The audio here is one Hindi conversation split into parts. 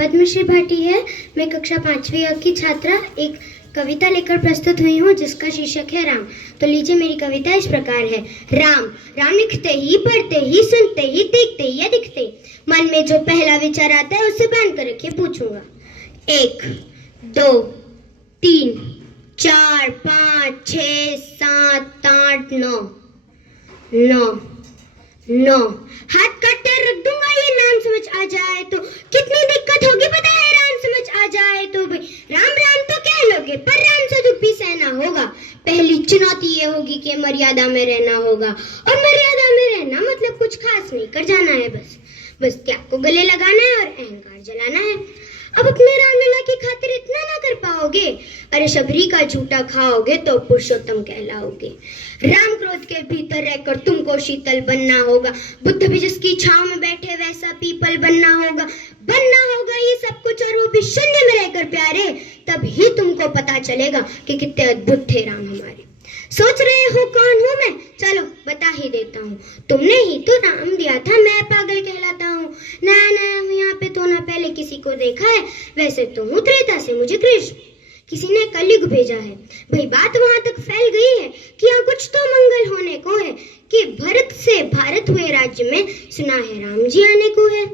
पद्मश्री भाटी है। मैं कक्षा 5वीं की छात्रा एक कविता लेकर प्रस्तुत हुई हूँ जिसका शीर्षक है राम। तो लीजिए, मेरी कविता इस प्रकार है। राम राम लिखते ही, पढ़ते ही, सुनते ही, देखते ही या दिखते, मन में जो पहला विचार आता है उससे बांध कर रखिए पूछूंगा। 1 2 3 4 5 6 7 8 9 9 हाथ काटकर रख दूंगा ये नाम समझ आ जाए तो। कितनी दिक्कत होगी पता है राम समझ आ जाए तो। भाई राम राम तो कह लोगे पर राम से दुख भी सहना होगा। पहली चुनौती ये होगी कि मर्यादा में रहना होगा, और मर्यादा में रहना मतलब कुछ खास नहीं कर जाना है। बस त्याग को गले लगाना है और अहंकार जलाना है। अब अपने रामलला की खातिर इतना ना कर पाओगे, अरे शबरी का झूठा खाओगे तो पुरुषोत्तम कहलाओगे। राम क्रोध के भीतर रहकर तुमको शीतल बनना होगा। बुद्ध भी जिसकी छांव में बैठे वैसा पीपल बनना होगा ये सब कुछ, और वो भी शून्य में रहकर प्यारे। तब ही तुमको पता चलेगा कि कितने अद्भुत थे राम हमारे। सोच रहे हो कौन हूँ मैं? चलो बता ही देता हूँ। तुमने ही तो नाम दिया था, मैं पागल कहलाता हूँ। नया हूँ यहाँ पे तो ना पहले किसी को देखा है। वैसे तो हूँ त्रेता से, मुझे कृष्ण किसी ने कलयुग भेजा है। भाई बात वहां तक फैल गई है कि यहाँ कुछ तो मंगल होने को है, कि भरत से भारत हुए राज्य में सुना है राम जी आने को है।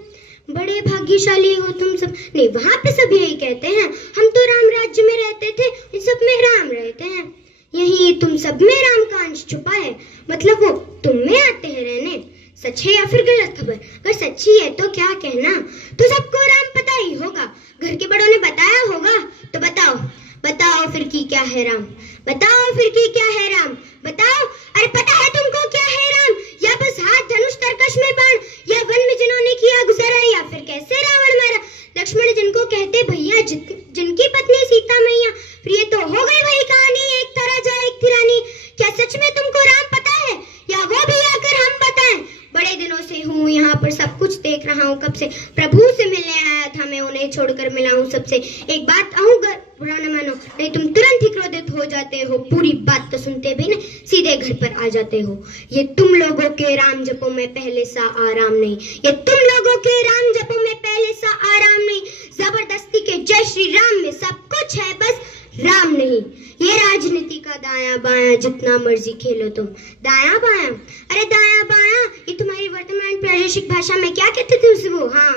बड़े भाग्यशाली हो तुम सब। नहीं, वहां पे सब यही कहते हैं, हम तो राम राज्य में रहते थे, इन सब में राम रहते हैं। यही तुम सब में राम का अंश छुपा है, मतलब वो तुम में आते हैं रहने। सच है या फिर गलत खबर? अगर सच्ची है तो क्या कहना, तो सबको राम पता ही होगा। घर के बड़ों ने बताया होगा। तो बताओ फिर की क्या है राम? बताओ फिर की क्या है राम? बताओ। अरे पता है तुमको क्या है राम? या बस हाथ धनुष तरकश में बाण, या वन में जिन्होंने किया गुजारा, या फिर कैसे रावण मारा? लक्ष्मण जिनको कहते भैया, जिनकी पत्नी सीता मैया, फिर ये तो हो गई वही कहानी, एक था राजा एक थी रानी। क्या सच में तुमको राम पता है, या वो भी आकर हम बताएं? बड़े दिनों से हूँ यहाँ पर, सब कुछ देख रहा हूँ कब से। प्रभु से मिलने आया था मैं, उन्हें छोड़कर मिला हूँ सबसे। एक बात कहूँ, बुरा न मानो, नहीं तुम तुरंत ही क्रोधित हो जाते हो। पूरी बात तो सुनते भी नहीं, सीधे घर पर आ जाते हो। ये तुम लोगों के राम जपो में पहले सा आराम नहीं। ये तुम लोगों के राम जपो में पहले सा आराम नहीं। जबरदस्ती के जय श्री राम में सब कुछ है, बस राम नहीं। ये राजनीति का दाया बाया जितना मर्जी खेलो तुम। दाया बाया, अरे दाया बाया ये तुम्हारी वर्तमान प्रादेशिक भाषा में क्या कहते थे उसे वो? हाँ,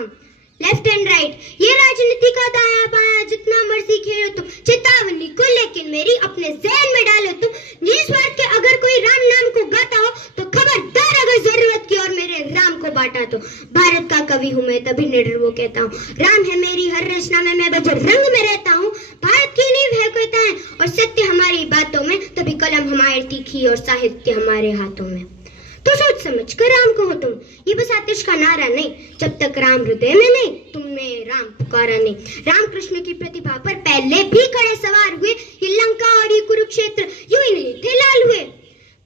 लेफ्ट एंड राइट। ये राजनीति का दाया बाया जितना मर्जी खेलो तुम। चेतावनी को लेकिन मेरी अपने ज़हन में डालो तुम। निस्वार्थ के अगर कोई राम नाम को गाता हो तो खबरदार, अगर जरूरत की और मेरे राम को बांटा तो। भारत का कवि हूँ मैं, तभी निडर वो कहता हूँ। राम है मेरी हर रचना में, मैं बजरंग में रहता हूँ। भारत की नींव है कविताएं और सत्य हमारी बातों में, तभी कलम हमारी तीखी और साहित्य हमारे हाथों में। तो सोच समझ कर राम कहो तुम, ये बस आतिश का नारा नहीं। जब तक राम हृदय में नहीं, तुमने राम पुकारा नहीं। राम कृष्ण की प्रतिभा पर पहले भी खड़े सवार हुए। ये लंका और ये कुरुक्षेत्र यूं ही नहीं थे लाल हुए।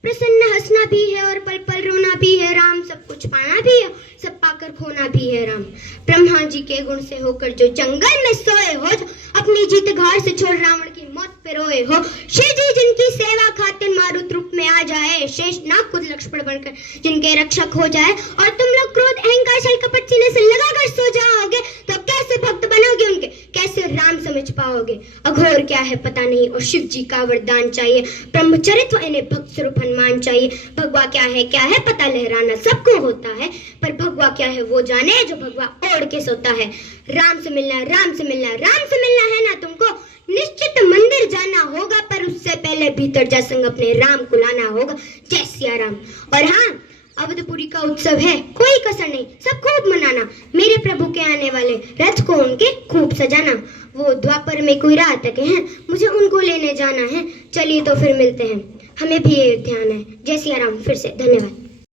प्रसन्न हंसना भी है और पल पल रोना भी है राम। सब कुछ पाना भी है, सब पाकर खोना भी है राम। ब्रह्मा जी के गुण से होकर जो जंगल में सोए हो, जो अपनी जीत घर से छोड़ रावण की मौत पे रोए हो। शिव जी जिनकी सेवा खातिर मारुत रूप में आ जाए, शेष नाग खुद लक्ष्मण बनकर जिनके रक्षक हो जाए। और तुम लोग क्रोध अहंकार छल कपट सीने से लगाकर सो जाओगे, तो कैसे भक्त बनोगे उनके, कैसे राम समझ पाओगे? अघोर क्या है पता नहीं, और शिव जी का वरदान चाहिए। ब्रह्मचरित्र इन्हें भक्त स्वरूप हनुमान चाहिए। भगवा क्या है पता लहराना सबको होता है, पर भगवा क्या है वो जाने जो भगवा ओढ़ के सोता है। राम से मिलना है ना तुमको? निश्चित मंदिर जाना होगा, पर उससे पहले भीतर जा संग अपने राम को लाना होगा। जय सिया राम। और हाँ, अवधपुरी का उत्सव है, कोई कसर नहीं, सब खूब मनाना। मेरे प्रभु के आने वाले रथ को उनके खूब सजाना। वो द्वापर में कोई राह तक हैं, मुझे उनको लेने जाना है। चलिए तो फिर मिलते हैं, हमें भी ये ध्यान है। जय सिया राम। फिर से धन्यवाद।